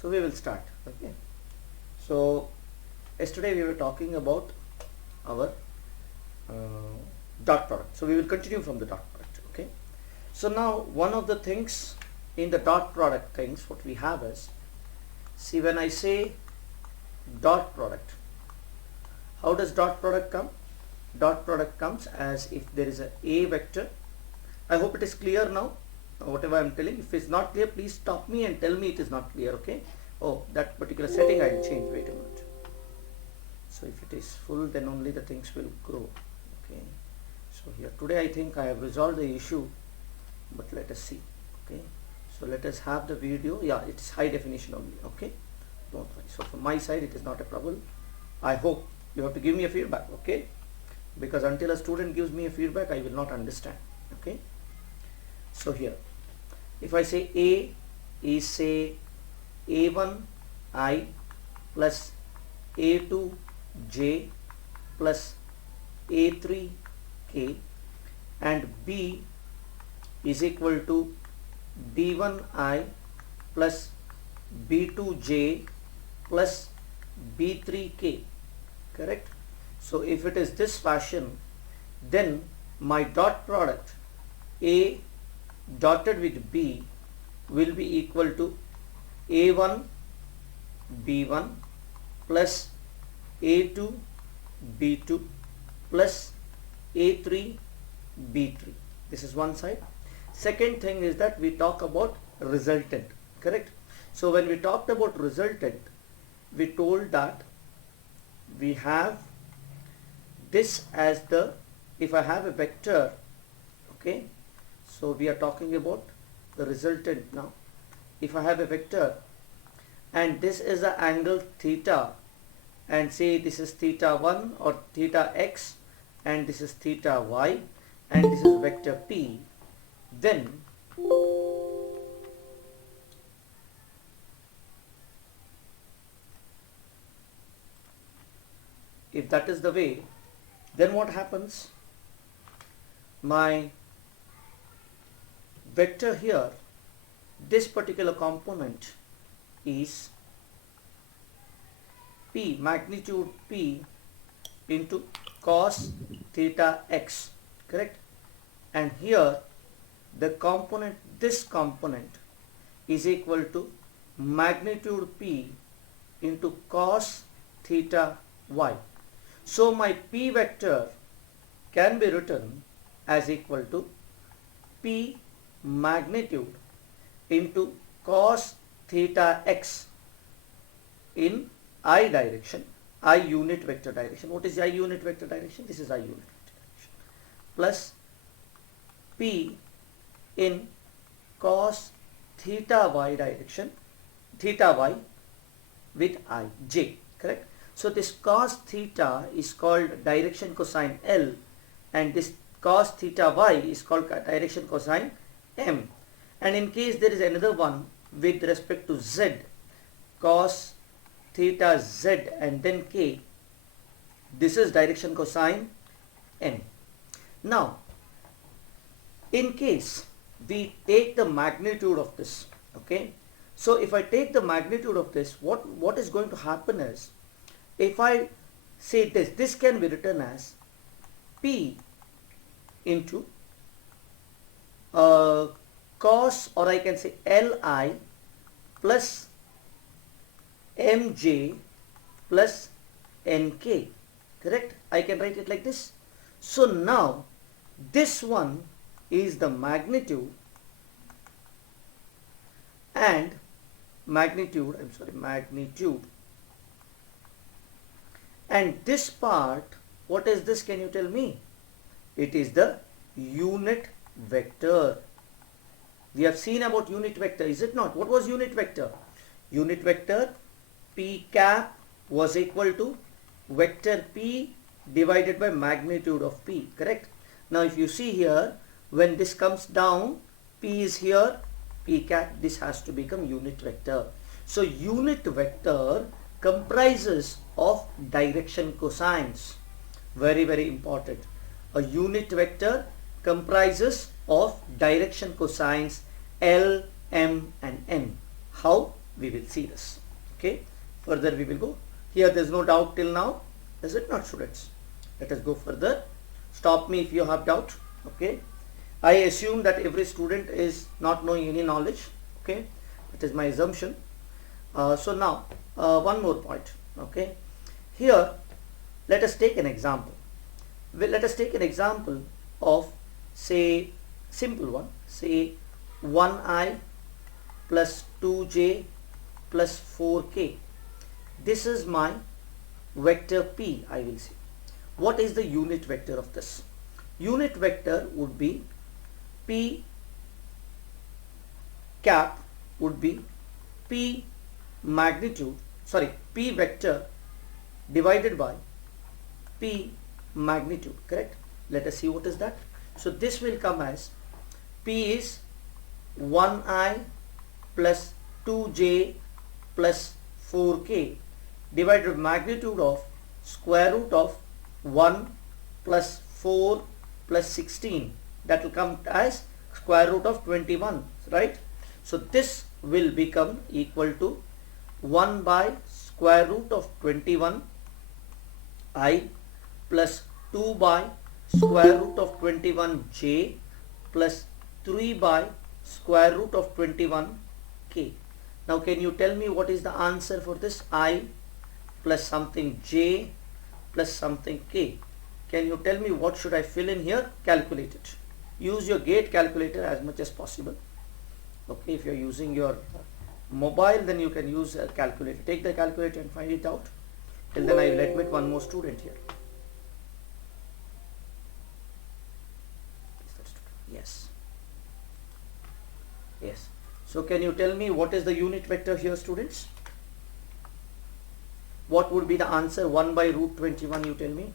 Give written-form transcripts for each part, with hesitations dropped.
So we will start. Okay. So yesterday we were talking about our dot product. So we will continue from the dot product. Okay. So now one of the things in the dot product things what we have is, see, when I say dot product, how does dot product come? Dot product comes as if there is a vector. I hope it is clear now, whatever I am telling. If it's not clear, please stop me and tell me it is not clear. Okay. Oh, that particular setting I will change. Wait a minute. So if it is full, then only the things will grow. Okay. So here today I think I have resolved the issue, but let us see. Okay. So let us have the video. Yeah, it's high definition only. Okay. Don't worry. So from my side it is not a problem. I hope you have to give me a feedback. Okay. Because until a student gives me a feedback, I will not understand. Okay. So here, if I say A is, say, A1I plus A2J plus A3K, and B is equal to B1I plus B2J plus B3K, correct? So if it is this fashion, then my dot product A dotted with B will be equal to A1 B1 plus A2 B2 plus A3 B3. This is one side. Second thing is that we talk about resultant, correct? So when we talked about resultant, we told that we have this as the, if I have a vector, okay, so we are talking about the resultant now. If I have a vector and this is the angle theta, and say this is theta 1 or theta x, and this is theta y, and this is vector p, then if that is the way, then what happens? My vector here, this particular component is P, magnitude P into cos theta x, correct? And here the component, this component is equal to magnitude P into cos theta y. So my P vector can be written as equal to P magnitude into cos theta x in I direction, I unit vector direction. What is the I unit vector direction? This is I unit vector direction. Plus P in cos theta y direction, theta y with I, j, correct? So this cos theta is called direction cosine L, and this cos theta y is called direction cosine M. And in case there is another one with respect to z, cos theta z and then k, this is direction cosine N. Now, in case we take the magnitude of this, okay, so if I take the magnitude of this, what is going to happen is, if I say this can be written as P into cos, or I can say Li plus Mj plus Nk, correct? I can write it like this. So now this one is the magnitude, and magnitude, and this part, what is this? Can you tell me? It is the unit vector. We have seen about unit vector, is it not? What was unit vector? Unit vector P cap was equal to vector P divided by magnitude of P, correct? Now if you see here, when this comes down, P is here, P cap, this has to become unit vector. So unit vector comprises of direction cosines. Very, very important. A unit vector comprises of direction cosines L, M and N. How? we will see this. Okay, further we will go. Here there is no doubt till now, is it not, students? Let us go further. Stop me if you have doubt. Okay, I assume that every student is not knowing any knowledge. Okay, that is my assumption. So now one more point. Okay, here let us take an example. Let us take an example of, say, simple one, say 1i plus 2j plus 4k. This is my vector p, I will say. What is the unit vector of this? Unit vector would be p cap would be p magnitude, sorry, p vector divided by p magnitude, correct? Let us see what is that. So this will come as p is 1i plus 2j plus 4k divided by magnitude of square root of 1 plus 4 plus 16, that will come as square root of 21, right? So this will become equal to 1 by square root of 21 I plus 2 by square root of 21 j plus 3 by square root of 21 k. Now can you tell me what is the answer for this? I plus something j plus something k. Can you tell me what should I fill in here? Calculate it. Use your gate calculator as much as possible. Okay, if you are using your mobile, then you can use a calculator. Take the calculator and find it out. Till then I will admit one more student here. Yes. Yes. So can you tell me what is the unit vector here, students? What would be the answer? 1 by root 21, you tell me.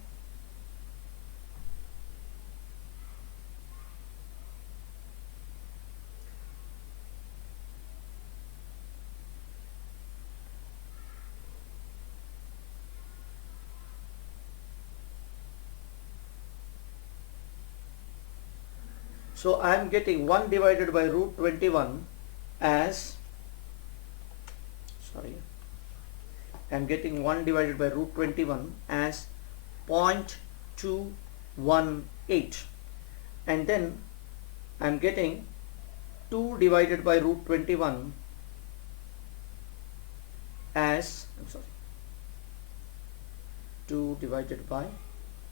So I am getting 1 divided by root 21 as, sorry, I am getting 1 divided by root 21 as 0.218, and then I am getting 2 divided by root 21 as, I'm sorry, 2 divided by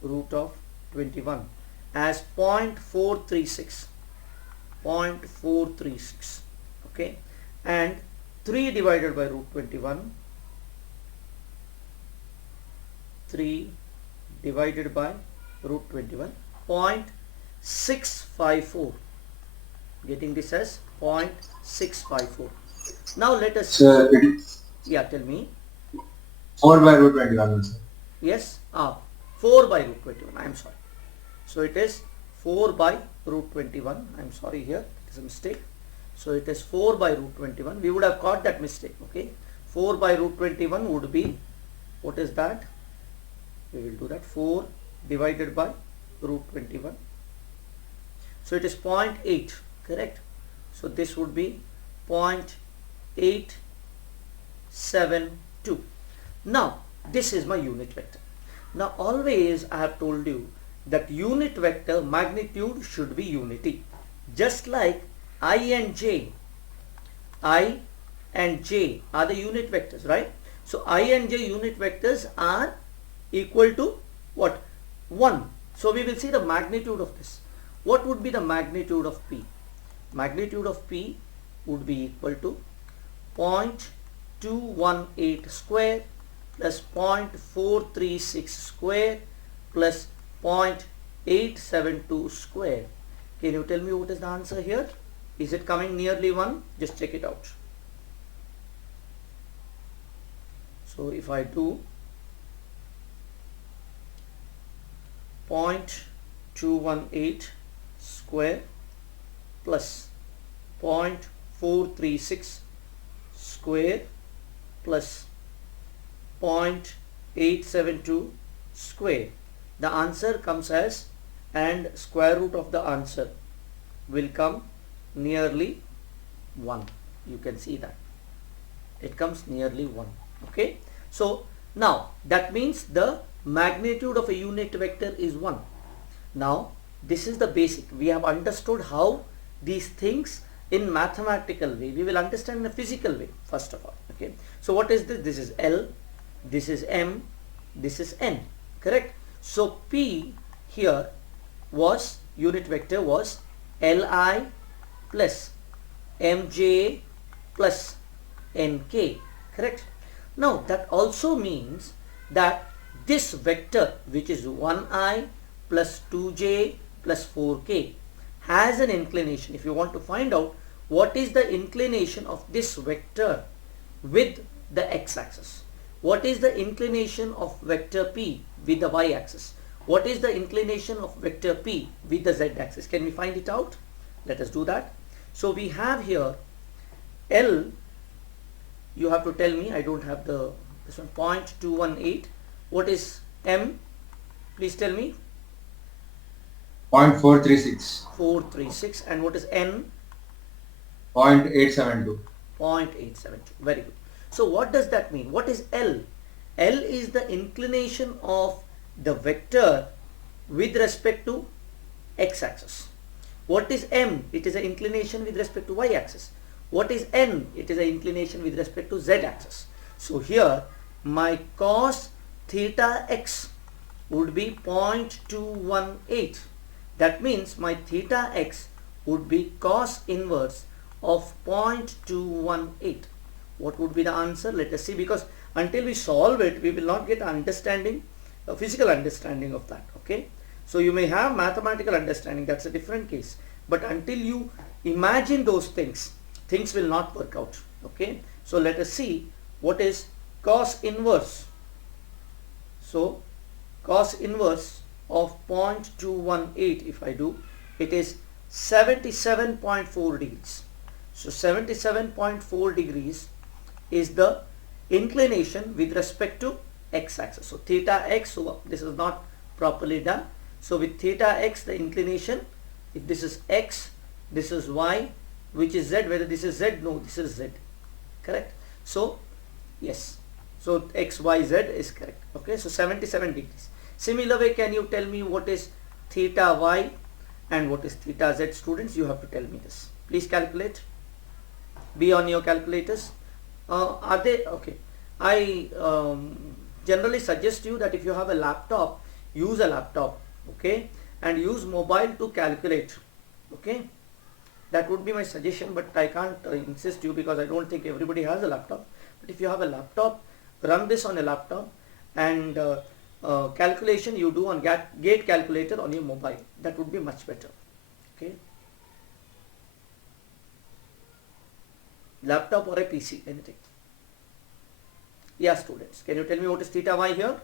root of 21 as 0.436, okay, and 3 divided by root 21, 3 divided by root 21, 0.654, getting this as 0.654. Now let us, Sir, it is yeah, tell me. 4 by root 21, sir. Yes, 4 by root 21, I am sorry. So it is 4 by root 21. I am sorry, here it is a mistake. So it is 4 by root 21. We would have caught that mistake. Okay, 4 by root 21 would be, what is that? We will do that, 4 divided by root 21. So it is 0.8, correct? So this would be 0.872. Now this is my unit vector. Now always I have told you that unit vector magnitude should be unity, just like I and j are the unit vectors, right? So I and j unit vectors are equal to what? 1. So we will see the magnitude of this. What would be the magnitude of p? Magnitude of p would be equal to 0.218 square plus 0.436 square plus 0.872 square. Can you tell me what is the answer here? Is it coming nearly 1? Just check it out. So if I do 0.218 square plus 0.436 square plus 0.872 square, the answer comes as, and square root of the answer will come nearly 1. You can see that. It comes nearly 1. Okay. So now that means the magnitude of a unit vector is 1. Now this is the basic. We have understood how these things in mathematical way. We will understand in a physical way first of all. Okay. So what is this? This is L, this is M, this is N. Correct. So P here was unit vector was Li plus Mj plus Nk. Correct. Now that also means that this vector, which is 1i plus 2j plus 4k, has an inclination. If you want to find out what is the inclination of this vector with the x-axis, what is the inclination of vector p with the y-axis, what is the inclination of vector p with the z-axis, can we find it out? Let us do that. So we have here L, you have to tell me, I don't have this one, 0.218. What is M? Please tell me. 0.436. 436. And what is N? 0.872. 0.872. Very good. So what does that mean? What is L? L is the inclination of the vector with respect to x-axis. What is M? It is an inclination with respect to y-axis. What is N? It is an inclination with respect to z-axis. So here my cos theta x would be 0.218. That means my theta x would be cos inverse of 0.218. What would be the answer? Let us see, because until we solve it, we will not get understanding, a physical understanding of that. Okay. So you may have mathematical understanding, that's a different case. But until you imagine those things, things will not work out. Okay. So let us see what is cos inverse. So cos inverse of 0.218, if I do, it is 77.4 degrees. So 77.4 degrees is the inclination with respect to x-axis. So theta x, so this is not properly done. So with theta x, the inclination, if this is x, this is y, which is z, whether this is z, no, this is z. Correct. So yes, so x, y, z is correct. Okay, so 77 degrees. Similar way, can you tell me what is theta y and what is theta z? Students, you have to tell me this. Please calculate. Be on your calculators. Are they okay? I generally suggest you that if you have a laptop, use a laptop, okay, and use mobile to calculate. Okay, that would be my suggestion, but I can't insist you because I don't think everybody has a laptop. But if you have a laptop, run this on a laptop, and calculation you do on gate calculator on your mobile. That would be much better. Okay, laptop or a PC, anything. Yeah, students, can you tell me what is theta y here?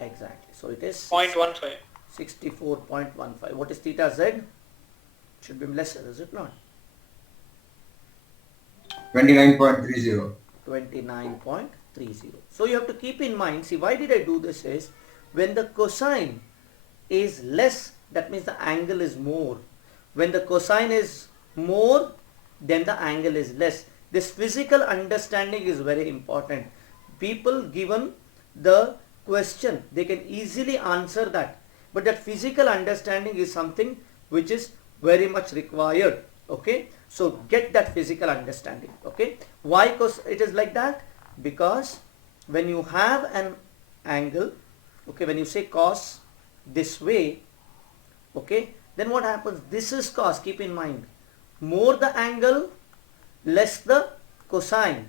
Exactly. So it is 0.15. 64.15. What is theta z? It should be lesser, is it not? 29.30. 29.30. So you have to keep in mind, see, why did I do this is, when the cosine is less, that means the angle is more. When the cosine is more, then the angle is less. This physical understanding is very important. People given the question, they can easily answer that. But that physical understanding is something which is very much required. Okay. So get that physical understanding. Okay. Why it is like that? Because when you have an angle, okay, when you say cos this way, okay, then what happens? This is cos, keep in mind. More the angle, less the cosine.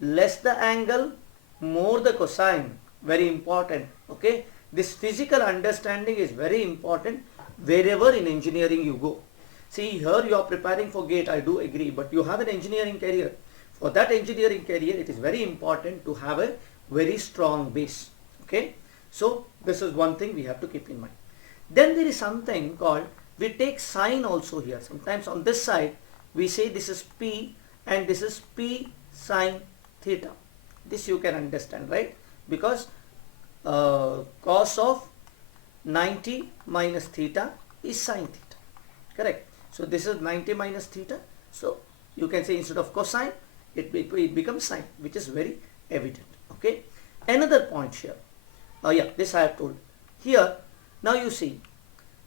Less the angle, more the cosine. Very important. Okay, this physical understanding is very important wherever in engineering you go. See, here you are preparing for GATE, I do agree, but you have an engineering career. For that engineering career, it is very important to have a very strong base. Okay, so this is one thing we have to keep in mind. Then there is something called, we take sine also here. Sometimes on this side we say this is P and this is P sine theta. This you can understand, right? Because cos of 90 minus theta is sine theta. Correct. So this is 90 minus theta. So you can say instead of cosine, it becomes sine, which is very evident. Okay. Another point here. Yeah, this I have told. Here, now you see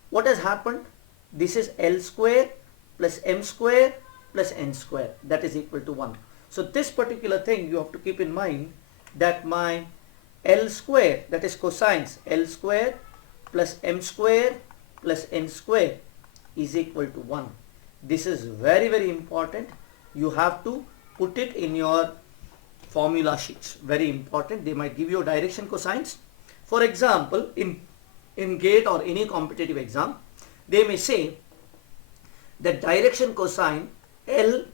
what has happened. This is L square plus M square plus N square, that is equal to 1. So this particular thing you have to keep in mind, that my L square, that is cosines L square plus M square plus N square is equal to 1. This is very, very important. You have to put it in your formula sheets. Very important. They might give you direction cosines. For example, in GATE or any competitive exam, they may say the direction cosine L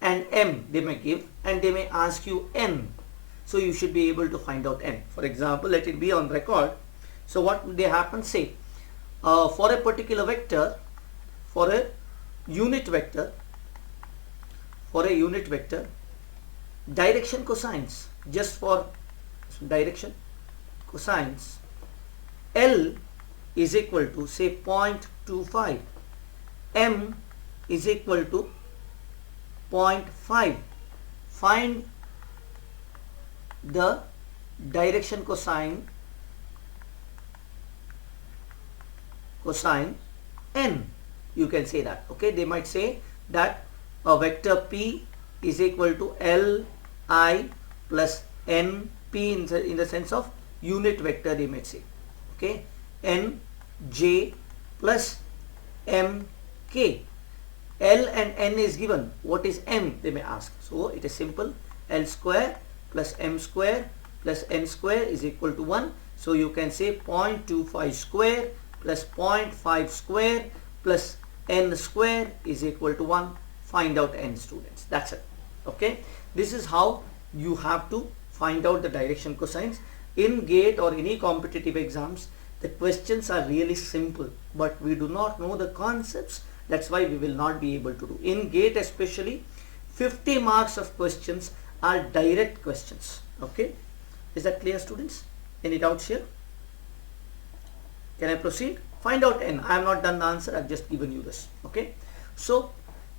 and M they may give, and they may ask you N. So you should be able to find out N. For example, let it be on record. So what would they happen? Say for a particular vector, for a unit vector, direction cosines, just for direction cosines, L is equal to say 0.25, M is equal to 0.5. Find the direction cosine N. You can say that. Okay, they might say that a vector P is equal to L I plus N P in the sense of unit vector, they may say. Okay, N J plus M K. L and N is given. What is M? They may ask. So it is simple. L square plus M square plus N square is equal to 1. So you can say 0.25 square plus 0.5 square plus N square is equal to 1. Find out N, students. That's it. Okay. This is how you have to find out the direction cosines. In GATE or any competitive exams, the questions are really simple, but we do not know the concepts. That's why we will not be able to do. In GATE especially, 50 marks of questions are direct questions. Okay. Is that clear, students? Any doubts here? Can I proceed? Find out N. I have not done the answer. I have just given you this. Okay. So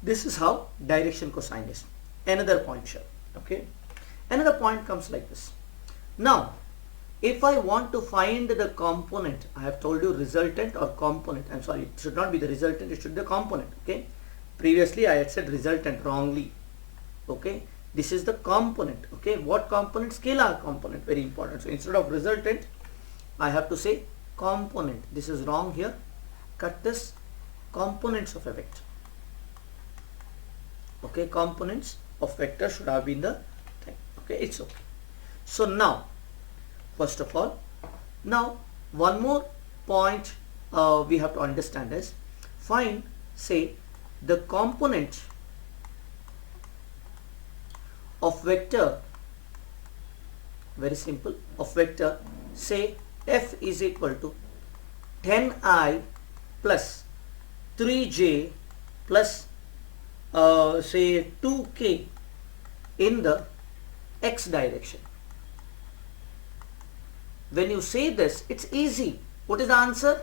this is how direction cosine is. Another point here. Okay. Another point comes like this. Now, if I want to find the component, I have told you resultant or component. I'm sorry, it should not be the resultant, it should be the component. Okay. Previously I had said resultant wrongly. Okay. This is the component. Okay. What component? Scalar component. Very important. So instead of resultant, I have to say component. This is wrong here. Cut this. Components of a vector. Okay. Components of vector should have been the thing. Okay. It's okay. So now, first of all, now one more point we have to understand is, find, say, the component of vector, very simple, of vector, say f is equal to 10i plus 3j plus say 2k in the x direction. When you say this, it's easy. What is the answer?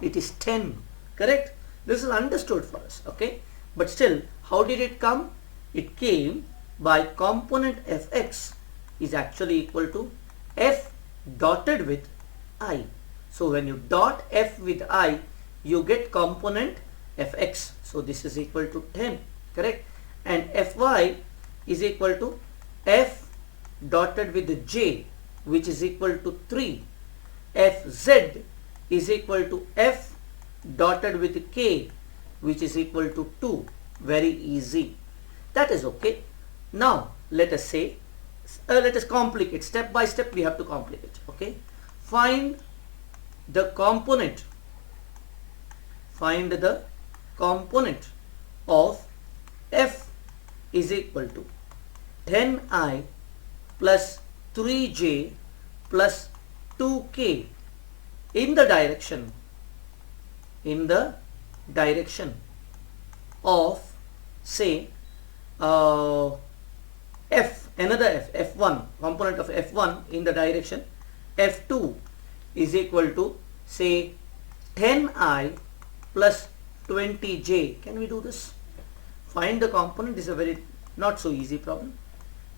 It is 10. Correct? This is understood for us. Okay. But still, how did it come? It came by component fx is actually equal to f dotted with I. So when you dot f with I, you get component fx. So this is equal to 10. Correct? And fy is equal to f dotted with the j, which is equal to 3. Fz is equal to f dotted with k, which is equal to 2. Very easy. That is okay. Now let us say, let us complicate. Step by step we have to complicate. Okay. Find the component. Find the component of f is equal to 10i plus 3j plus 2k in the direction of say f, another f, f1, component of f1 in the direction f2 is equal to say 10i plus 20j. Can we do this? Find the component. This is a very not so easy problem.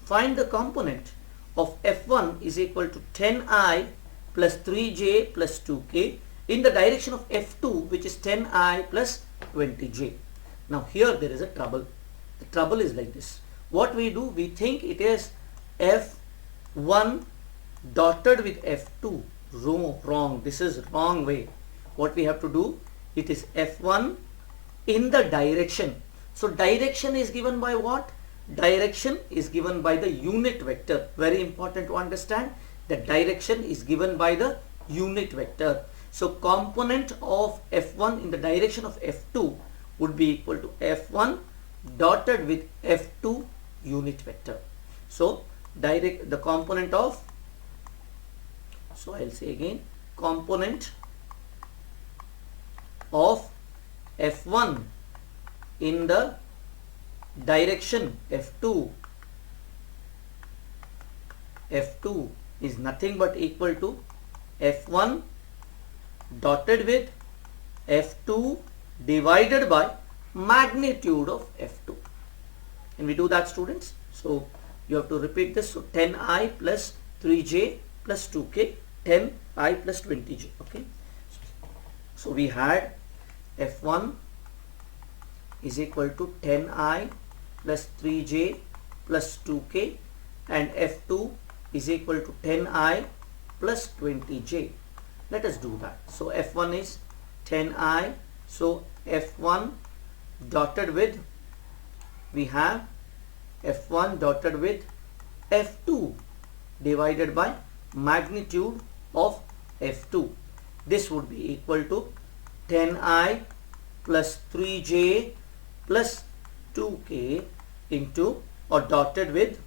Find the component of f1 is equal to 10i plus 3j plus 2k in the direction of f2, which is 10i plus 20j. Now here there is a trouble. The trouble is like this. What we do, we think it is f1 dotted with f2. Wrong. This is wrong way. What we have to do, it is f1 in the direction. So direction is given by what? Direction is given by the unit vector. Very important to understand. The direction is given by the unit vector. So component of f1 in the direction of f2 would be equal to f1 dotted with f2 unit vector. So the component of, so I'll say again, component of f1 in the direction f2 is nothing but equal to f1 dotted with f2 divided by magnitude of f2. Can we do that, students? So you have to repeat this. So 10i plus 3j plus 2k, 10i plus 20j. Okay, so we had f1 is equal to 10i plus 3j plus 2k and f2 is equal to 10i plus 20j. Let us do that. So f1 is 10i, so f1 dotted with, we have f1 dotted with f2 divided by magnitude of f2. This would be equal to 10i plus 3j plus 2k into, or dotted with,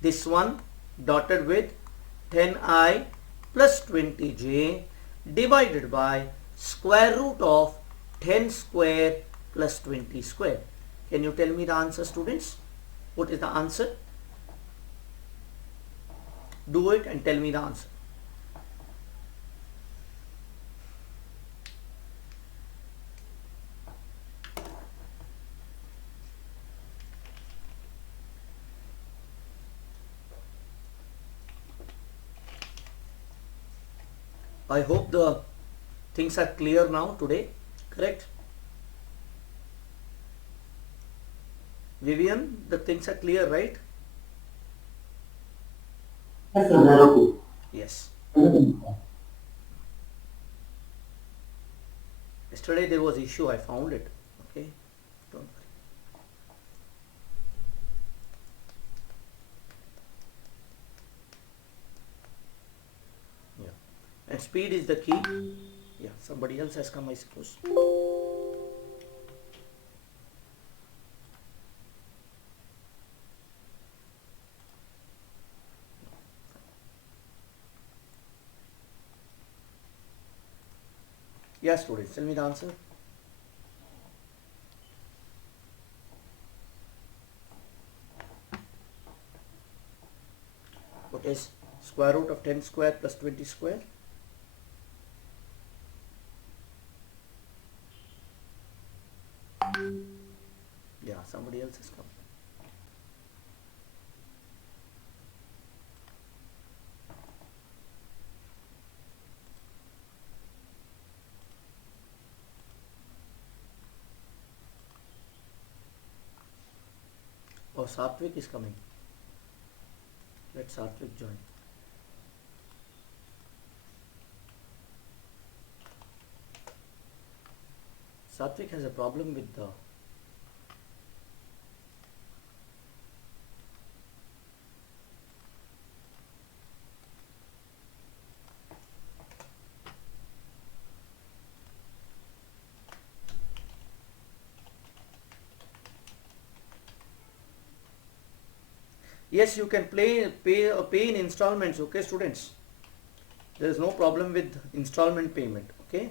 this one dotted with 10i plus 20j divided by square root of 10 square plus 20 square. Can you tell me the answer, students? What is the answer? Do it and tell me the answer. I hope the things are clear now today, correct? Vivian, the things are clear, right? Yes, sir, they're okay. Yes. Everything. Yesterday there was issue, I found it. Okay, don't worry. Yeah, and speed is the key. Yeah, somebody else has come, I suppose. Yes, students, tell me the answer. What is square root of 10 square plus 20 square? Yeah, somebody else has come. Oh, Satvik is coming. Let Satvik join. Satvik has a problem with the yes, you can pay in installments, okay, students. There is no problem with installment payment, okay.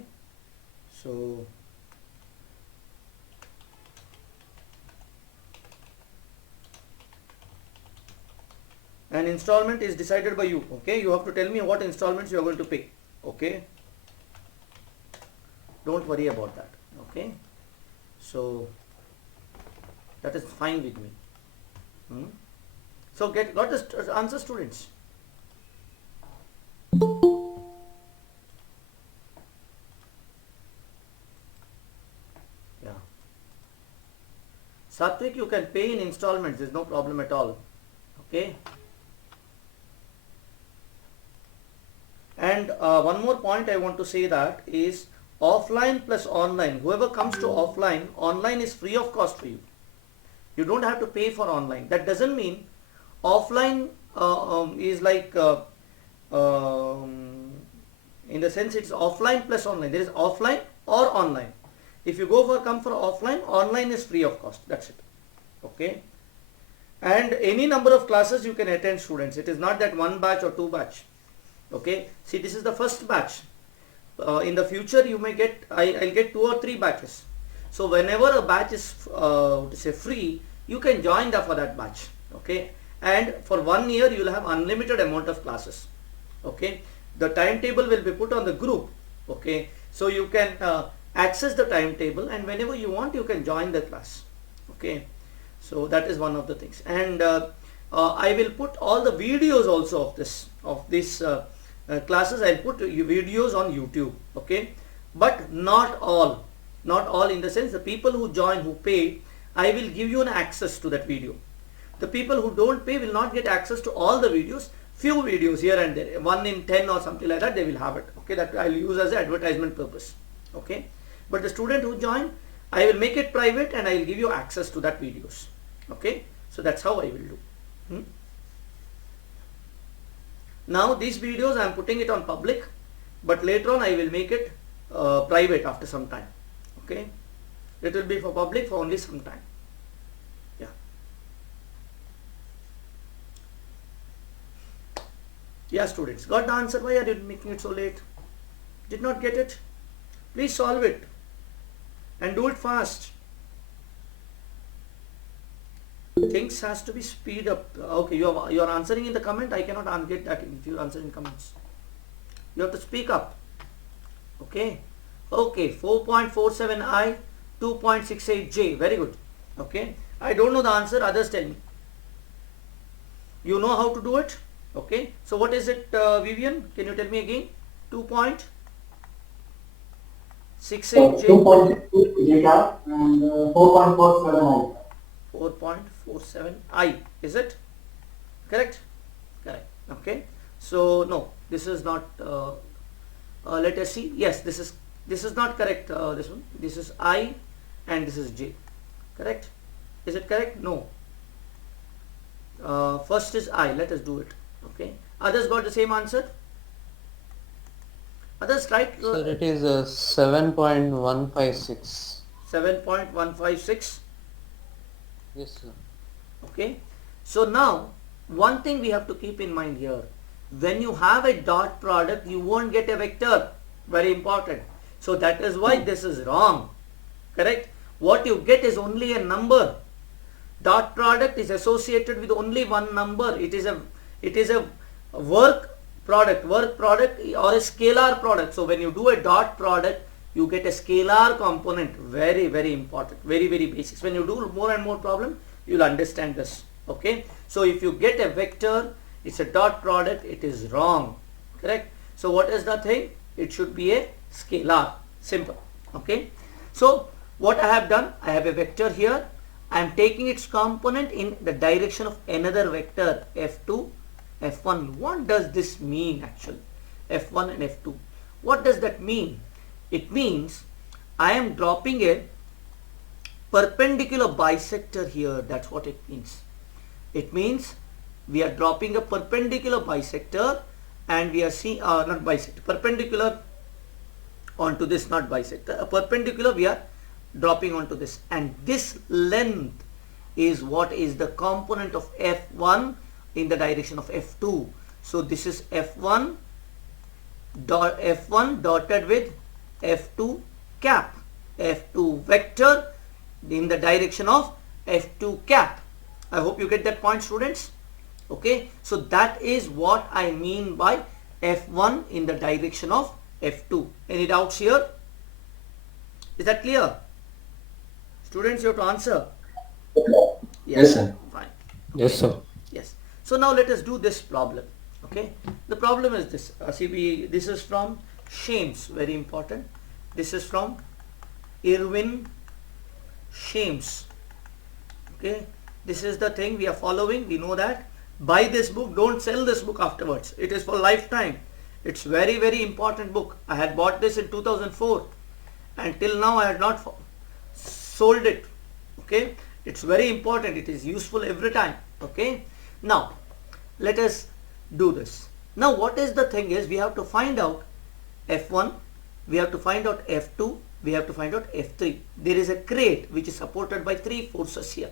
So an installment is decided by you, okay. You have to tell me what installments you are going to pay, okay. Don't worry about that. Okay, so that is fine with me. So got the answer, students? Yeah. Satvik, you can pay in installments. There's no problem at all. Okay. And one more point I want to say that is offline plus online. Whoever comes to offline, online is free of cost for you. You don't have to pay for online. That doesn't mean offline is like in the sense it's offline plus online. There is offline or online. If you come for offline, online is free of cost. That's it. Okay. And any number of classes you can attend, students. It is not that one batch or two batch. Okay. See, this is the first batch. In the future, you may get, I'll get 2 or 3 batches. So whenever a batch is say free, you can join for that batch. Okay. And for 1 year, you will have unlimited amount of classes. Okay. The timetable will be put on the group. Okay. So you can access the timetable, and whenever you want, you can join the class. Okay. So that is one of the things. And I will put all the videos also of this classes. I'll put videos on YouTube. Okay. But not all in the sense the people who join, who pay, I will give you an access to that video. The people who don't pay will not get access to all the videos. Few videos here and there, 1 in 10 or something like that, they will have it. Okay, that I'll use as an advertisement purpose. Okay, but the student who join, I will make it private and I will give you access to that videos. Okay, so that's how I will do. Now these videos I am putting it on public, but later on I will make it private after some time. Okay, it will be for public for only some time. Yeah. Yeah, students, got the answer? Why are you making it so late? Did not get it? Please solve it and do it fast. Things has to be speed up. Okay, you are answering in the comment. I cannot get that if you answer in comments. You have to speak up. Okay. Okay, 4.47i, 2.68j. Very good. Okay. I don't know the answer. Others tell me. You know how to do it? Okay. So what is it, Vivian? Can you tell me again? 2.68j. 2.62 data and 4.47i. 4.47i, is it correct? Correct. Okay, so no, this is not let us see. Yes, this is not correct. This is I and this is J. Correct? Is it correct? No. First is I. Let us do it. Okay, others got the same answer? Others tried? Sir, it is 7.156. 7.156. Yes, sir. Okay, so now one thing we have to keep in mind here, when you have a dot product, you won't get a vector. Very important. So that is why this is wrong. Correct? What you get is only a number. Dot product is associated with only one number. It is a work product or a scalar product. So when you do a dot product, you get a scalar component. Very, very important. Very, very basics. When you do more and more problem, you'll understand this. Okay. So if you get a vector, it's a dot product, it is wrong. Correct. So what is the thing? It should be a scalar. Simple. Okay. So what I have done, I have a vector here. I am taking its component in the direction of another vector, F2, F1. What does this mean actually? F1 and F2. What does that mean? It means I am dropping a perpendicular bisector here. That's what it means. It means we are dropping a perpendicular bisector and we are seeing, not bisector, perpendicular onto this, not bisector. A perpendicular we are dropping onto this, and this length is what is the component of F1 in the direction of F2. So this is F1 dotted with F2 cap, F2 vector in the direction of F2 cap. I hope you get that point, students. Okay, so that is what I mean by F1 in the direction of F2. Any doubts here? that clear? Students, you have to answer. Yes, sir. Fine. Yes, sir. Yes. So now let us do this problem. Okay. The problem is this. This is from Shames. Very important. This is from Irwin Shames. Okay. This is the thing we are following. We know that. Buy this book. Don't sell this book afterwards. It is for lifetime. It's very, very important book. I had bought this in 2004 and till now I had not sold it. Okay. It's very important. It is useful every time. Okay. Now let us do this. Now what is the thing is, we have to find out F1, we have to find out F2, we have to find out F3. There is a crate which is supported by 3 forces here.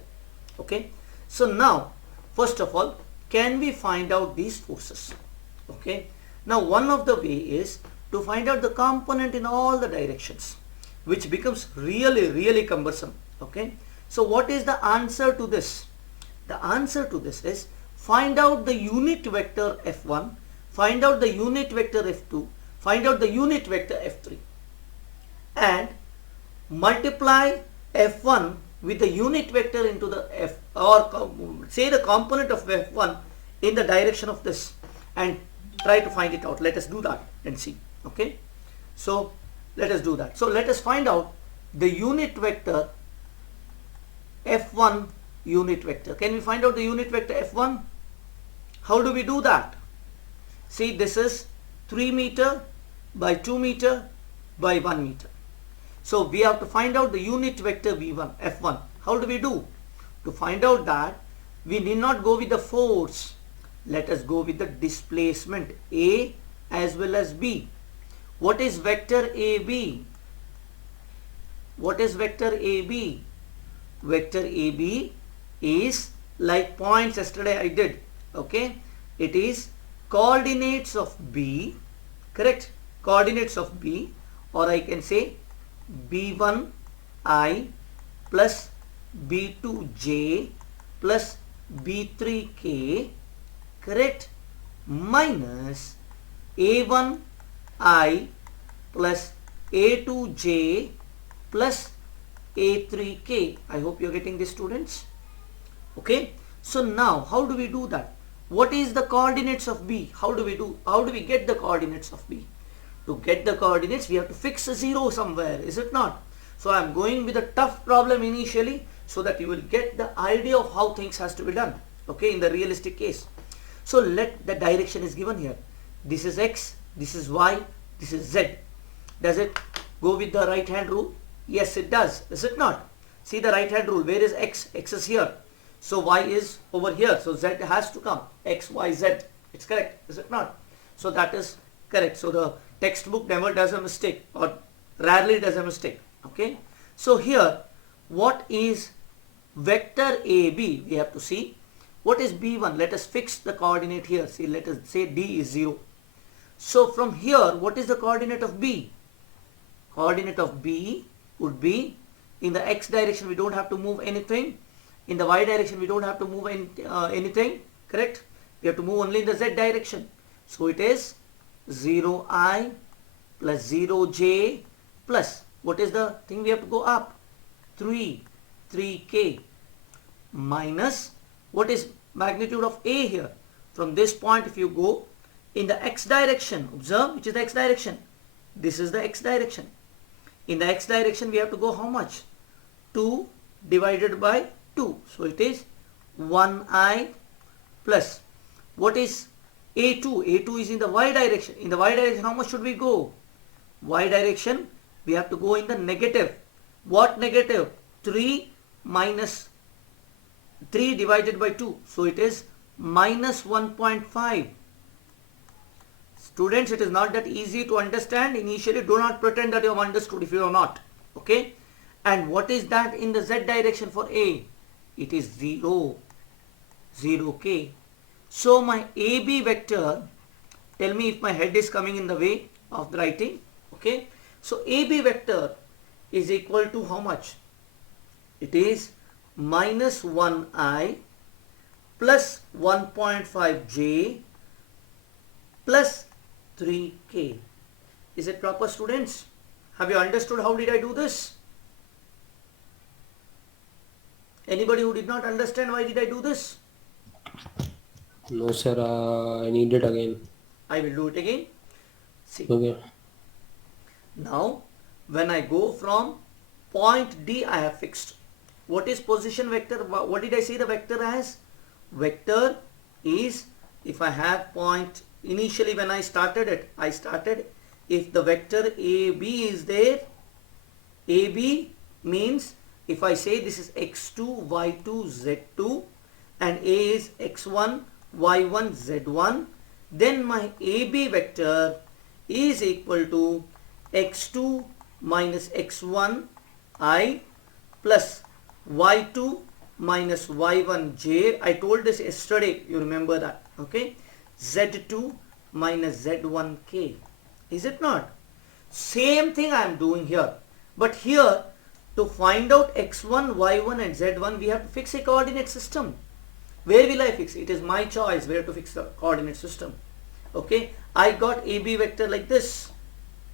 Okay. So now first of all, can we find out these forces? Okay. Now one of the way is to find out the component in all the directions, which becomes really cumbersome. Okay. So what is the answer to this? The answer to this is find out the unit vector F1, find out the unit vector F2, find out the unit vector F3 and multiply F1 with the unit vector into the F, or say the component of F1 in the direction of this, and try to find it out. Let us do that and see. Okay. So let us do that. So let us find out the unit vector F1 unit vector. Can we find out the unit vector F1? How do we do that? See, this is 3 meter by 2 meter by 1 meter. So we have to find out the unit vector V1, F1. How do we do? To find out that, we need not go with the force. Let us go with the displacement A as well as B. What is vector AB? What is vector AB? Vector AB is like points yesterday I did. Okay. It is coordinates of B, correct? Coordinates of B, or I can say B1I plus B2J plus B3K, correct? Minus A1I plus A2J plus A3K. I hope you are getting this, students. Okay. So now how do we do that? What is the coordinates of B? How do we get the coordinates of B? To get the coordinates, we have to fix a 0 somewhere, is it not? So I am going with a tough problem initially so that you will get the idea of how things has to be done. Okay, in the realistic case. So let the direction is given here. This is X, this is Y, this is Z. Does it go with the right hand rule? Yes, it does. Is it not? See the right hand rule. Where is X? X is here. So Y is over here. So Z has to come. X, Y, Z. It's correct. Is it not? So that is correct. So the textbook never does a mistake, or rarely does a mistake. Okay. So here, what is vector AB? We have to see. What is B1? Let us fix the coordinate here. See, let us say D is 0. So from here, what is the coordinate of B? Coordinate of B would be in the X direction. We don't have to move anything. In the Y direction, we don't have to move anything. Correct? We have to move only in the Z direction. So it is 0I plus 0J plus, what is the thing we have to go up? 3K minus, what is magnitude of A here? From this point, if you go in the X direction, observe which is the X direction. This is the X direction. In the X direction, we have to go how much? 2 divided by 2. So it is 1I plus, what is A2? A2 is in the Y direction. In the Y direction, how much should we go? Y direction, we have to go in the negative. What negative? 3 minus 3 divided by 2. So it is minus 1.5. Students, it is not that easy to understand. Initially, do not pretend that you have understood if you have not. Okay. And what is that in the Z direction for A? It is 0. 0K. So my AB vector, tell me if my head is coming in the way of the writing. Okay. So AB vector is equal to how much? It is minus 1I plus 1.5J plus 3K. Is it proper, students? Have you understood how did I do this? Anybody who did not understand why did I do this? No, sir. I need it again. I will do it again. See, Okay. now when I go from point D, I have fixed. What is position vector? What did I say the vector as? Vector is, if I have point, initially when I started it, I started, if the vector AB is there, AB means if I say this is x2, y2, z2 and A is x1, y1, z1, then my AB vector is equal to x2 minus x1 I plus y2 minus y1 j. I told this yesterday, you remember that, okay? z2 minus z1 k. Is it not? Same thing I am doing here. But here, to find out x1, y1 and z1, we have to fix a coordinate system. Where will I fix? It is my choice where to fix the coordinate system. Okay, I got AB vector like this.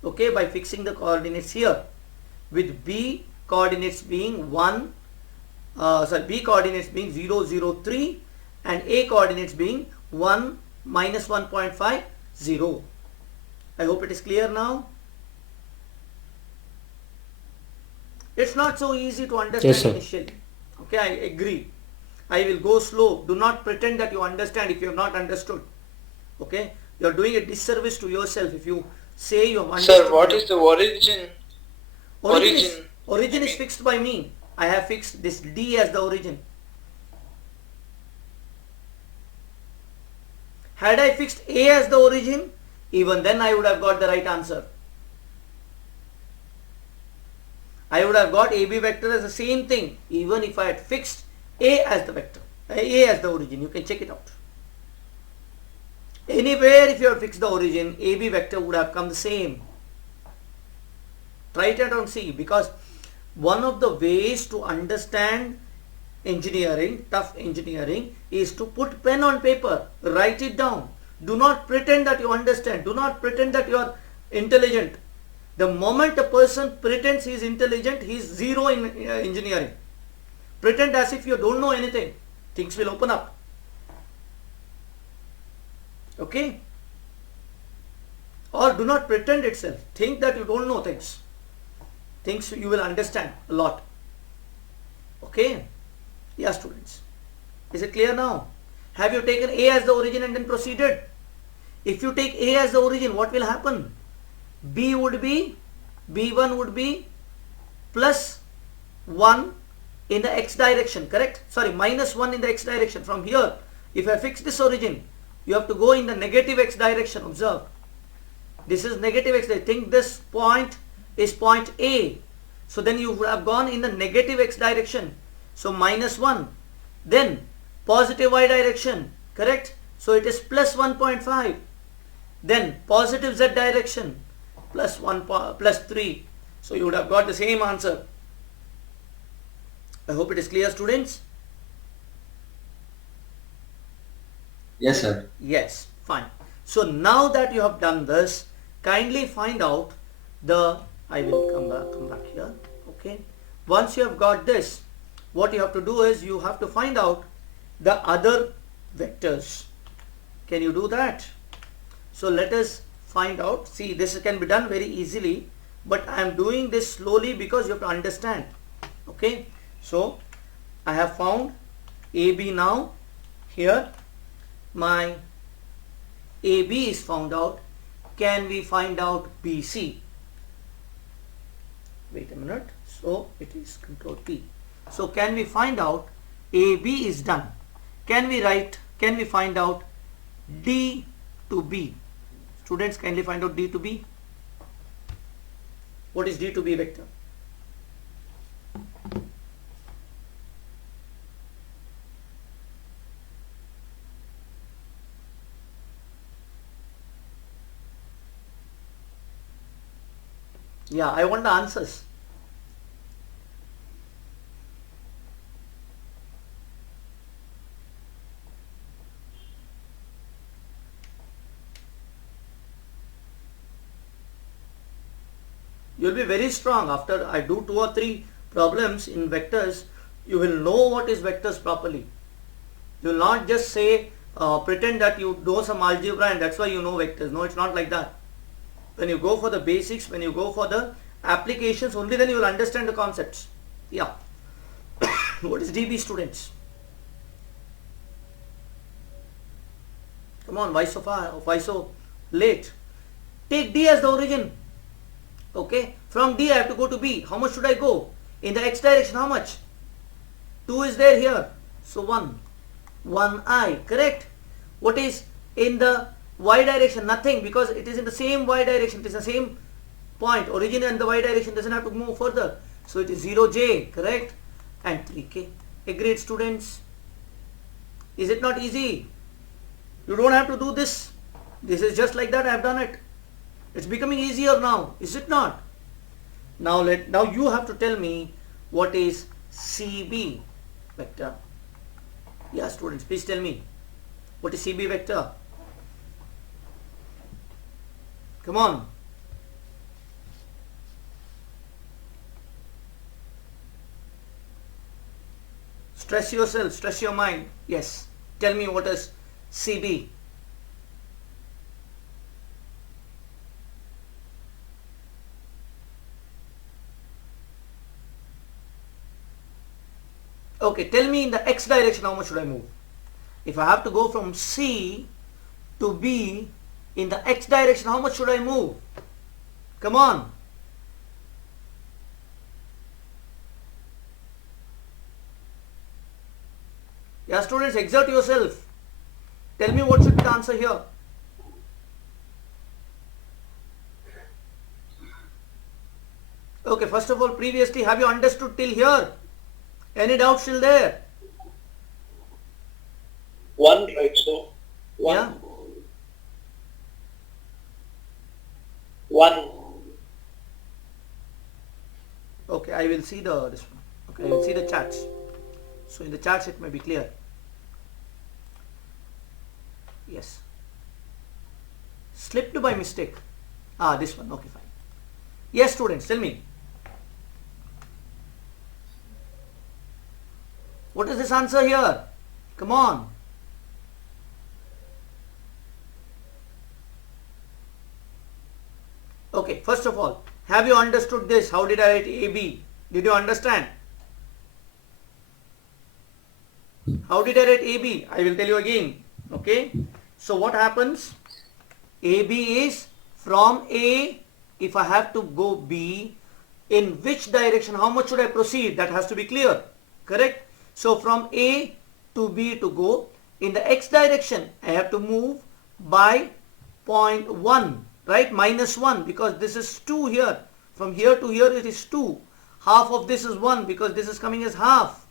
Okay, by fixing the coordinates here, with B coordinates being B coordinates being 0, 0, 3 and A coordinates being 1, minus 1.5, 0. I hope it is clear now. It's not so easy to understand Yes, sir. initially. Okay, I agree. I will go slow. Do not pretend that you understand if you have not understood. Okay, you are doing a disservice to yourself if you say you have understood. Sir, what is the origin? Origin is fixed by me. I have fixed this D as the origin. Had I fixed A as the origin, even then I would have got the right answer. I would have got AB vector as the same thing, even if I had fixed A as the vector, A as the origin. You can check it out. Anywhere if you have fixed the origin, AB vector would have come the same. Try it out and see, because one of the ways to understand engineering, tough engineering, is to put pen on paper, write it down. Do not pretend that you understand. Do not pretend that you are intelligent. The moment a person pretends he is intelligent, he is zero in engineering. Pretend as if you don't know anything. Things will open up. Okay? Or do not pretend itself. Think that you don't know things. Things you will understand a lot. Okay? Yeah, students. Is it clear now? Have you taken A as the origin and then proceeded? If you take A as the origin, what will happen? B would be, B1 would be plus 1 in the x direction, correct? Sorry, minus 1 in the x direction. From here, if I fix this origin, you have to go in the negative x direction. Observe. This is negative x. I think this point is point A. So then you would have gone in the negative x direction. So minus 1. Then positive y direction, correct? So it is plus 1.5. Then positive z direction, plus 3. So you would have got the same answer. I hope it is clear, students. Yes, sir. Yes, fine. So now that you have done this, kindly find out the, I will come back here. Okay. Once you have got this, what you have to do is you have to find out the other vectors. Can you do that? So let us find out. See, this can be done very easily, but I am doing this slowly because you have to understand. Okay. So I have found AB now. Here my AB is found out. Can we find out BC? Wait a minute. So it is control P. So can we find out AB is done? Can we find out D to B? Students, kindly find out D to B. What is D to B vector? Yeah, I want the answers. You'll be very strong after I do 2 or 3 problems in vectors. You will know what is vectors properly. You will not just say, pretend that you know some algebra and that's why you know vectors. No, it's not like that. When you go for the basics, when you go for the applications, only then you will understand the concepts. Yeah. What is DB, students? Come on, why so far? Why so late? Take D as the origin. Okay. From D I have to go to B. How much should I go? In the x direction, how much? 2 is there here. So 1. 1i. Correct? What is in the y direction? Nothing, because it is in the same y direction. It is the same point. Origin and the y direction doesn't have to move further. So it is 0j. Correct? And 3k. Agreed, students? Is it not easy? You don't have to do this. This is just like that. I have done it. It's becoming easier now. Is it not? Now you have to tell me what is CB vector. Yeah, students, please tell me. What is CB vector? Come on. Stress yourself, stress your mind. Yes. Tell me what is CB. Okay, tell me in the x direction how much should I move? If I have to go from C to B in the x direction, how much should I move? Come on. Yeah, students, exert yourself. Tell me what should be the answer here. Okay, first of all, previously, have you understood till here? Any doubt still there? 1, right? So 1. Yeah. 1. Okay, I will see this one. Okay, I will see the chats. So in the chats it may be clear. Yes. Slipped by mistake. This one. Okay, fine. Yes, students, tell me. What is this answer here? Come on. Okay, first of all, have you understood this? How did I write AB? Did you understand? How did I write AB? I will tell you again. Okay. So what happens? AB is from A. If I have to go B, in which direction? How much should I proceed? That has to be clear. Correct? So from A to B to go, in the x direction, I have to move by 0.1, right? Minus 1, because this is 2 here. From here to here it is 2. Half of this is 1 because this is coming as half.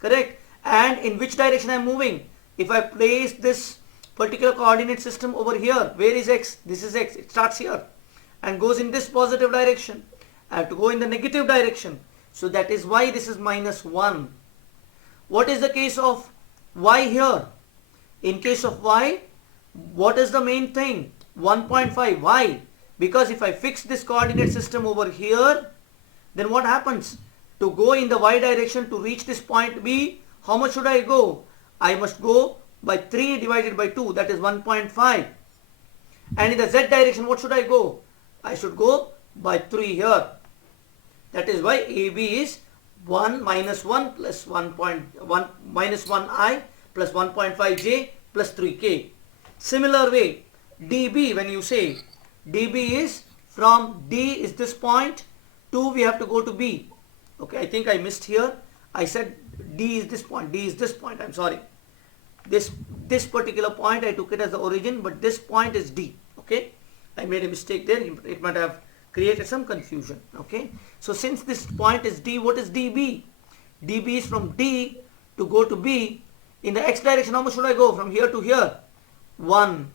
Correct? And in which direction I am moving? If I place this particular coordinate system over here, where is x? This is x. It starts here and goes in this positive direction. I have to go in the negative direction. So that is why this is minus 1. What is the case of y here? In case of y, what is the main thing? 1.5. Why? Because if I fix this coordinate system over here, then what happens? To go in the y direction to reach this point B, how much should I go? I must go by 3 divided by 2, that is 1.5. And in the z direction, what should I go? I should go by 3 here. That is why AB is 1 minus 1 plus 1.1 minus 1i plus 1.5j plus 3k. Similar way, DB, when you say DB is from D is this point to we have to go to B. Okay, I think I missed here. I said D is this point. D is this point. I'm sorry. This particular point I took it as the origin, but this point is D. Okay, I made a mistake there. It might have created some confusion. Okay, so since this point is D, what is DB? DB is from D to go to B. In the x direction, how much should I go? From here to here, 1.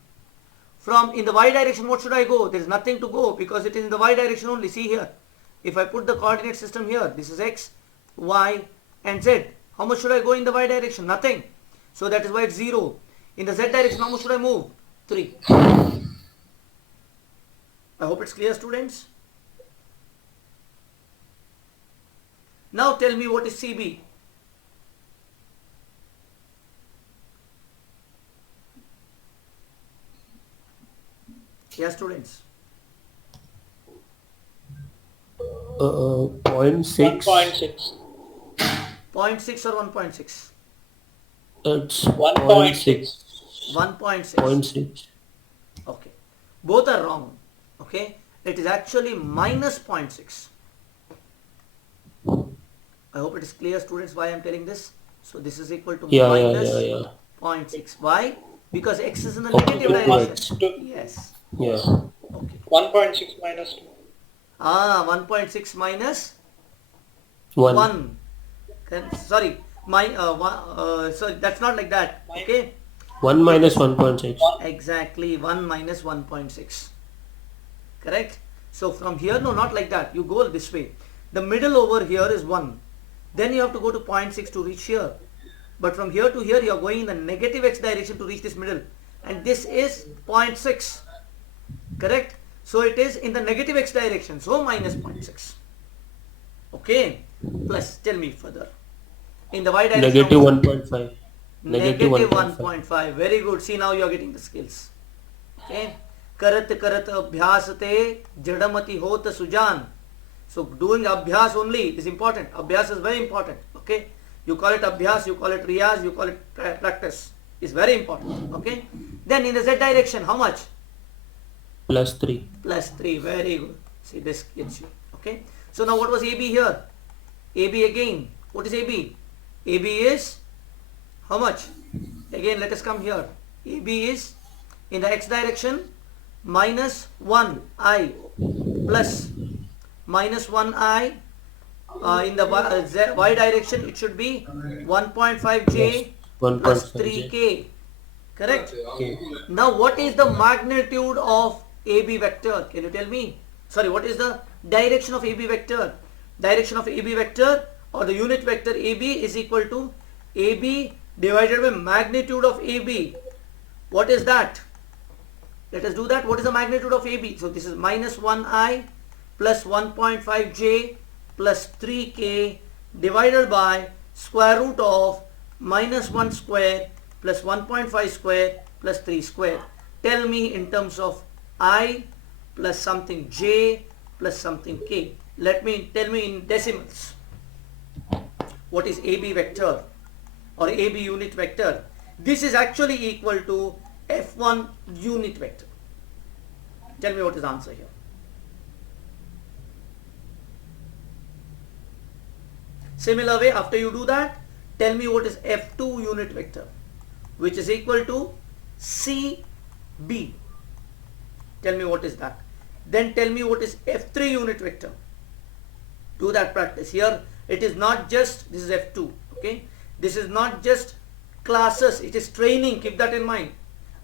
From in the y direction, what should I go? There is nothing to go because it is in the y direction only. See here, if I put the coordinate system here, this is x, y and z. How much should I go in the y direction? Nothing. So that is why it's 0. In the z direction, how much should I move? 3. I hope it's clear, students. Now tell me what is CB. Yeah, students. 0.6. 1.6. 0.6 or 1.6? It's 1.6. 1.6. 0.6. Okay. Both are wrong. Okay. It is actually minus 0.6. I hope it is clear, students, why I am telling this. So this is equal to minus Yeah. 0.6. Why? Because x is in the Okay, negative okay, direction. Two- Yes. Yeah. Okay. 1.6 minus 2. 1.6 minus 1. 1. Sorry. Sorry, that's not like that. Okay. 1 minus 1.6. Exactly. 1 minus 1.6. Correct? So from here, no, not like that. You go this way. The middle over here is 1. Then you have to go to 0.6 to reach here. But from here to here, you are going in the negative x direction to reach this middle. And this is 0.6. Correct? So it is in the negative x direction. So minus 0.6. Okay? Plus, tell me further. In the y direction. Negative 1.5. Negative 1.5. 1.5. Very good. See, now you are getting the skills. Okay? Karat karat abhyas te jadamati hot sujan. So doing abhyas only is important. Abhyas is very important. Okay? You call it abhyas, you call it riyaz, you call it practice. Is very important. Okay? Then in the z direction, how much? Plus 3. Plus 3. Very good. See, this gets you. Okay? So now what was AB here? AB again. What is AB? AB is how much? Again, let us come here. AB is in the x direction minus 1i plus minus 1i. In the y direction, it should be 1.5j plus 1.5. 3k. Correct? Okay. Now, what is the magnitude of AB vector? Can you tell me? Sorry, what is the direction of AB vector? Direction of AB vector or the unit vector AB is equal to AB divided by magnitude of AB. What is that? Let us do that. What is the magnitude of AB? So this is minus 1i plus 1.5j plus 3k divided by square root of minus 1 square plus 1.5 square plus 3 square. Tell me in terms of I plus something j plus something k. Tell me in decimals. What is AB vector or AB unit vector? This is actually equal to F1 unit vector. Tell me what is the answer here. Similar way, after you do that, tell me what is F2 unit vector, which is equal to CB. Tell me what is that. Then tell me what is F3 unit vector. Do that practice. Here it is not just, this is F2, okay. This is not just classes, it is training. Keep that in mind.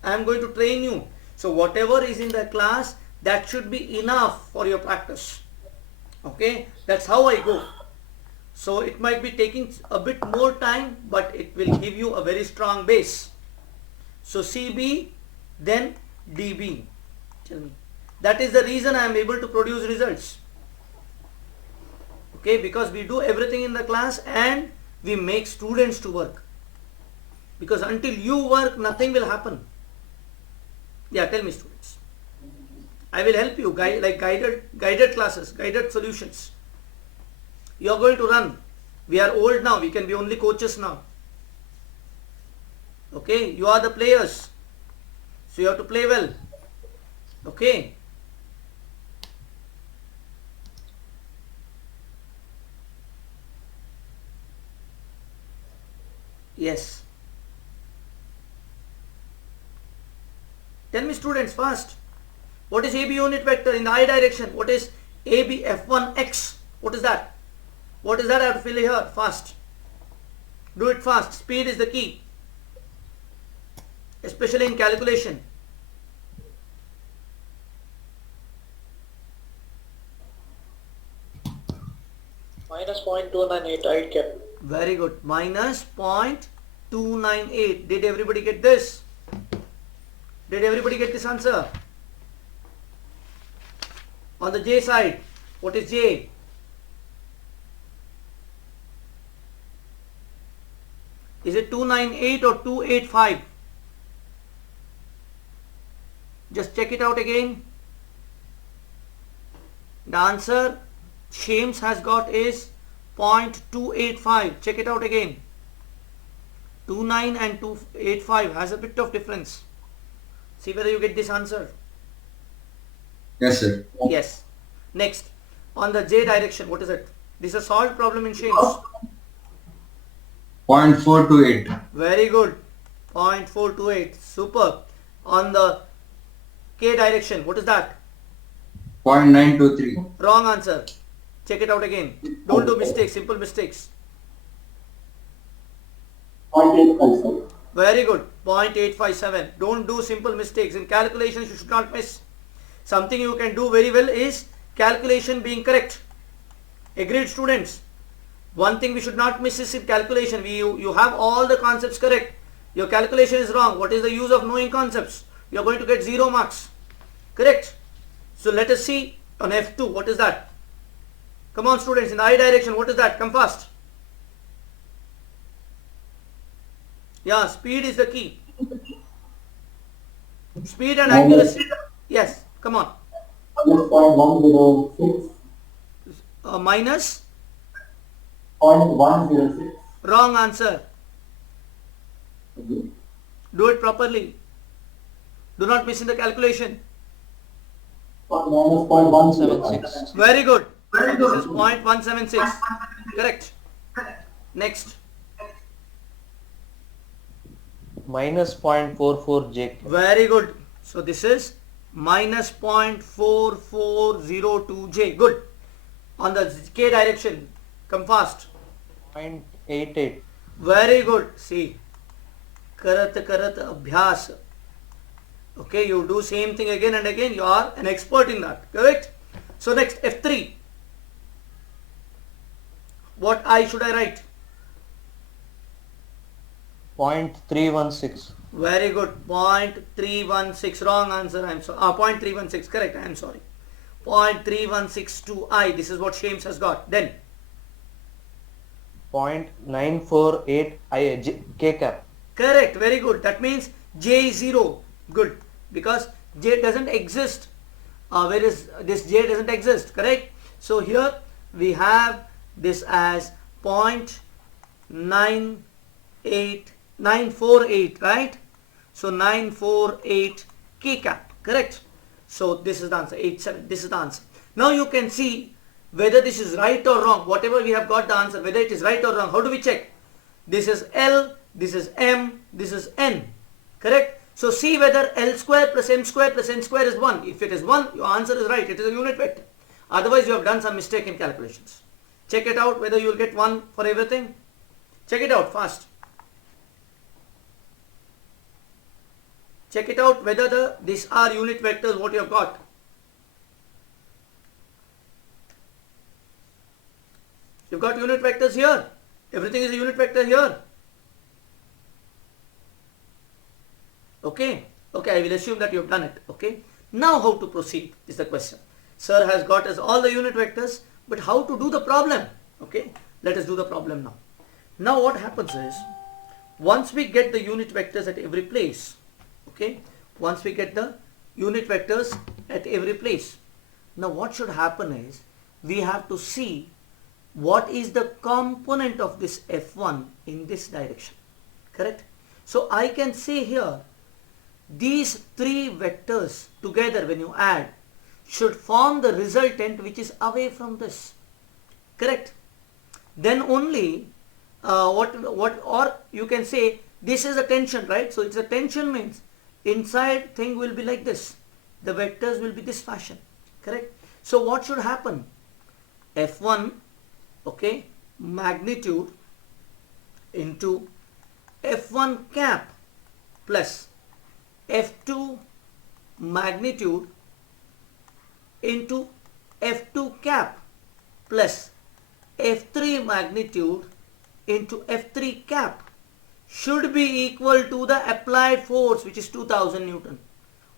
I am going to train you. So whatever is in the class, that should be enough for your practice. Okay, that's how I go. So it might be taking a bit more time, but it will give you a very strong base. So CB, then DB. Tell me. That is the reason I am able to produce results. Okay, because we do everything in the class and we make students to work. Because until you work, nothing will happen. Yeah, tell me, students. I will help you, like guided classes, guided solutions. You are going to run. We are old now. We can be only coaches now. Okay, you are the players. So you have to play well. Okay. Yes. Tell me, students, fast. What is AB unit vector in the I direction? What is AB F1x? What is that? What is that? I have to fill here. Fast. Do it fast. Speed is the key. Especially in calculation. Minus 0.298 I kept. Very good. Minus 0.298. Did everybody get this? Did everybody get this answer? On the J side, what is J? Is it 298 or 285? Just check it out again. The answer Shames has got is 0.285. Check it out again. 29 and 285 has a bit of difference. See whether you get this answer. Yes, sir. Yes. Next, on the J direction, what is it? This is a solved problem in Shames. 0.428. Very good. 0.428. Super. On the K direction, what is that? 0.923. Wrong answer. Check it out again. Don't do mistakes, simple mistakes. 0.857. Very good. 0.857. Don't do simple mistakes. In calculations, you should not miss. Something you can do very well is calculation being correct. Agreed, students? One thing we should not miss is in calculation. You have all the concepts correct. Your calculation is wrong. What is the use of knowing concepts? You are going to get 0 marks. Correct? So let us see on F2. What is that? Come on, students. In the I direction, what is that? Come fast. Yeah, speed is the key. Speed and accuracy. Yes, come on. Minus 0.106. Minus. 0.106. Wrong answer. Do it properly. Do not miss in the calculation. Minus 0.176. 76. Very good. This is 0.176. Correct. Next. Minus 0.44 J. Very good. So this is minus 0.4402 J. Good. On the K direction. Come fast. 0.88. Very good. See. Karat abhyas. Okay, you do same thing again and again. You are an expert in that. Correct? So next, F3. What I should I write? 0.316. Very good. 0.316. Wrong answer. I am sorry. 0.316. Correct. I am sorry. 0.3162I. This is what Shames has got. Then 0.948 K cap. correct. Very good. That means J is 0. Good. Because J doesn't exist. Whereas this J doesn't exist. Correct. So here we have this as 0.948, right? So 948 K cap. Correct. So this is the answer. 87. This is the answer. Now you can see whether this is right or wrong. Whatever we have got the answer, whether it is right or wrong. How do we check? This is L, this is M, this is N. Correct? So see whether L square plus M square plus N square is 1. If it is 1, your answer is right. It is a unit vector. Otherwise you have done some mistake in calculations. Check it out whether you will get 1 for everything. Check it out fast. Check it out whether these are unit vectors what you have got. You've got unit vectors here. Everything is a unit vector here. Okay. Okay, I will assume that you have done it. Okay. Now how to proceed is the question. Sir has got us all the unit vectors, but how to do the problem? Okay. Let us do the problem now. Now what happens is, once we get the unit vectors at every place, okay, once we get the unit vectors at every place, now what should happen is, we have to see what is the component of this F1 in this direction. Correct? So I can say here, these three vectors together when you add should form the resultant which is away from this. Correct? Then only or you can say this is a tension, right? So it's a tension means inside thing will be like this. The vectors will be this fashion. Correct? So what should happen? F1, okay, magnitude into F1 cap plus F2 magnitude into F2 cap plus F3 magnitude into F3 cap should be equal to the applied force, which is 2000 Newton.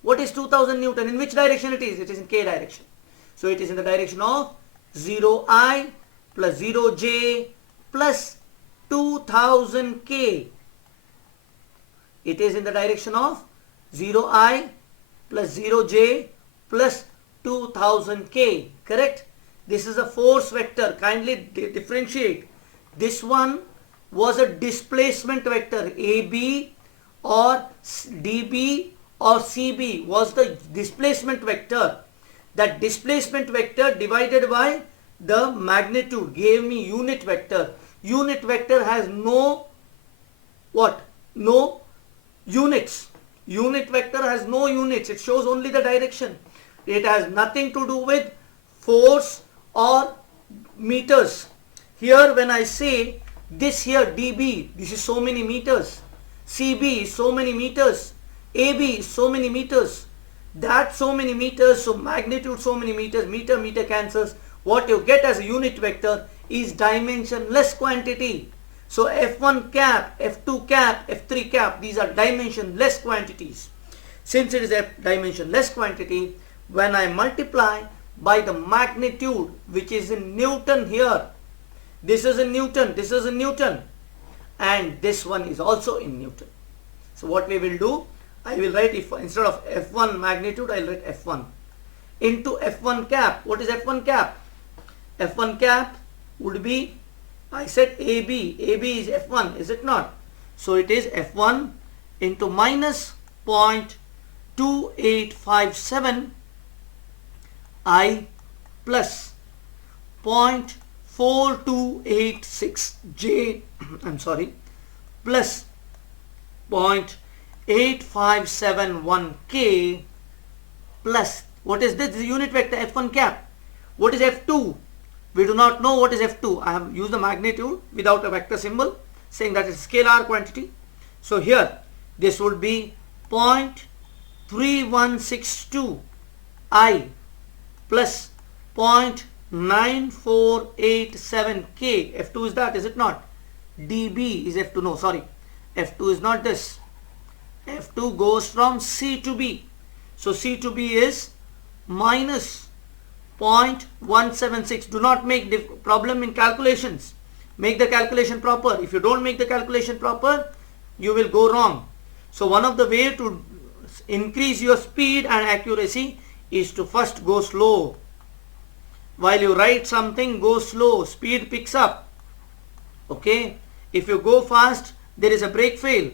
What is 2000 Newton? In which direction it is? It is in K direction. So it is in the direction of 0I plus 0J plus 2000 K. It is in the direction of 0I plus 0j plus 2000k, correct? This is a force vector. Kindly differentiate. This one was a displacement vector. AB or DB or CB was the displacement vector. That displacement vector divided by the magnitude gave me unit vector. Unit vector has no what? No units. Unit vector has no units. It shows only the direction. It has nothing to do with force or meters. Here when I say this here dB, this is so many meters. CB is so many meters. AB is so many meters. That so many meters, so magnitude so many meters, meter cancels. What you get as a unit vector is dimensionless quantity. So F1 cap, F2 cap, F3 cap, these are dimensionless quantities. Since it is a dimensionless quantity, when I multiply by the magnitude which is in Newton here, this is in Newton, this is in Newton, and this one is also in Newton. So what we will do, I will write, if instead of F1 magnitude, I will write F1 into F1 cap. What is F1 cap? F1 cap would be, I said AB. AB is F1, is it not? So it is F1 into minus 0.2857 I plus 0.4286 J, I'm sorry, plus 0.8571 K plus, what is this? This is unit vector F1 cap. What is F2? We do not know what is F2. I have used the magnitude without a vector symbol, saying that it's scalar quantity. So here this would be 0.3162 I plus 0.9487 K. F2 is that, is it not? dB is F2. No, sorry. F2 is not this. F2 goes from C to B. So C to B is minus 0.176. Do not make problem in calculations. Make the calculation proper. If you don't make the calculation proper, you will go wrong. So one of the way to increase your speed and accuracy is to first go slow. While you write something, go slow. Speed picks up. Okay. If you go fast, there is a brake fail.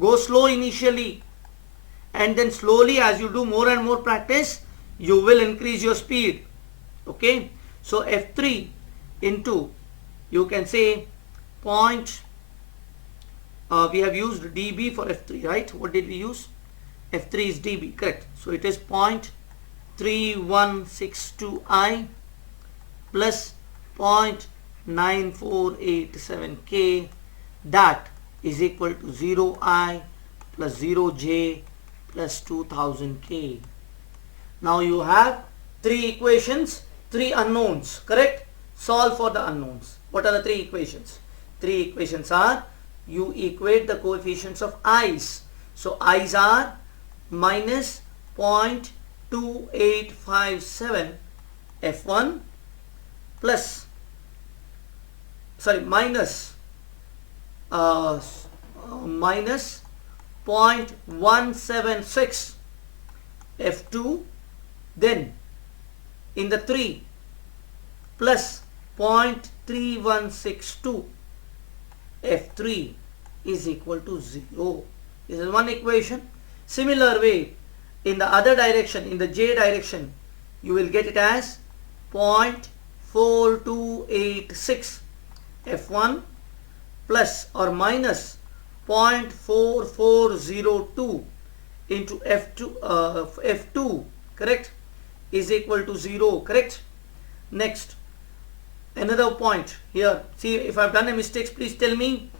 Go slow initially, and then slowly, as you do more and more practice, you will increase your speed. Okay. So F3 into, you can say point, we have used dB for F3, right? What did we use? F3 is dB, correct. So it is 0.3162 I plus 0.9487 K. That is equal to 0I plus 0J plus 2000 K. Now you have three equations, three unknowns, correct? Solve for the unknowns. What are the three equations? Three equations are, you equate the coefficients of i's. So i's are minus 0.2857 F1 plus, sorry, minus 0.176 F2, then in the 3 plus 0.3162 F3 is equal to 0. This is one equation. Similar way, in the other direction, in the J direction, you will get it as 0.4286 F1 plus or minus 0.4402 into F2, correct, is equal to 0, correct. Next, another point here. See, if I have done a mistake, please tell me.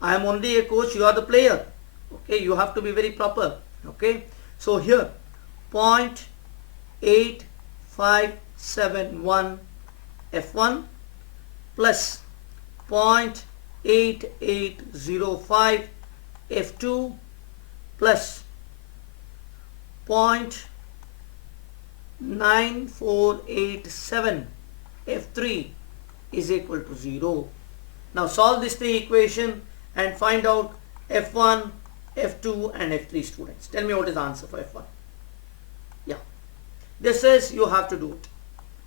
I am only a coach, you are the player. Okay, you have to be very proper. Okay, so here 0.8571 F1 plus 0.8805 F2 plus 0.9487 F3 is equal to 0. Now solve this three equation and find out F1, F2 and F3, students. Tell me what is the answer for F1. This is, you have to do it.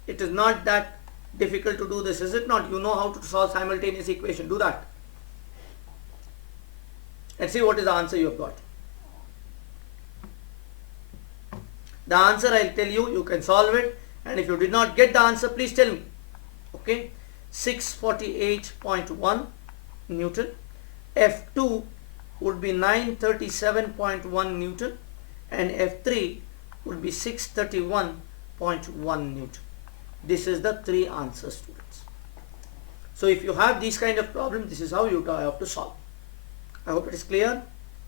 It is not that difficult to do this, is it not? You know how to solve simultaneous equation. Do that. And see what is the answer you have got. The answer I'll tell you, you can solve it. And if you did not get the answer, please tell me. Okay. 648.1 Newton. F2 would be 937.1 Newton. And F3 would be 631.1 Newton. This is the three answers, students. So if you have these kind of problems, this is how you have to solve. I hope it is clear.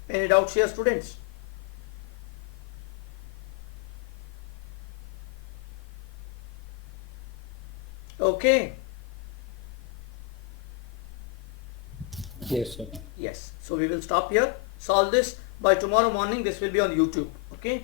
Any doubts here, students? Okay. Yes, sir. Yes. So we will stop here. Solve this. By tomorrow morning, this will be on YouTube. Okay.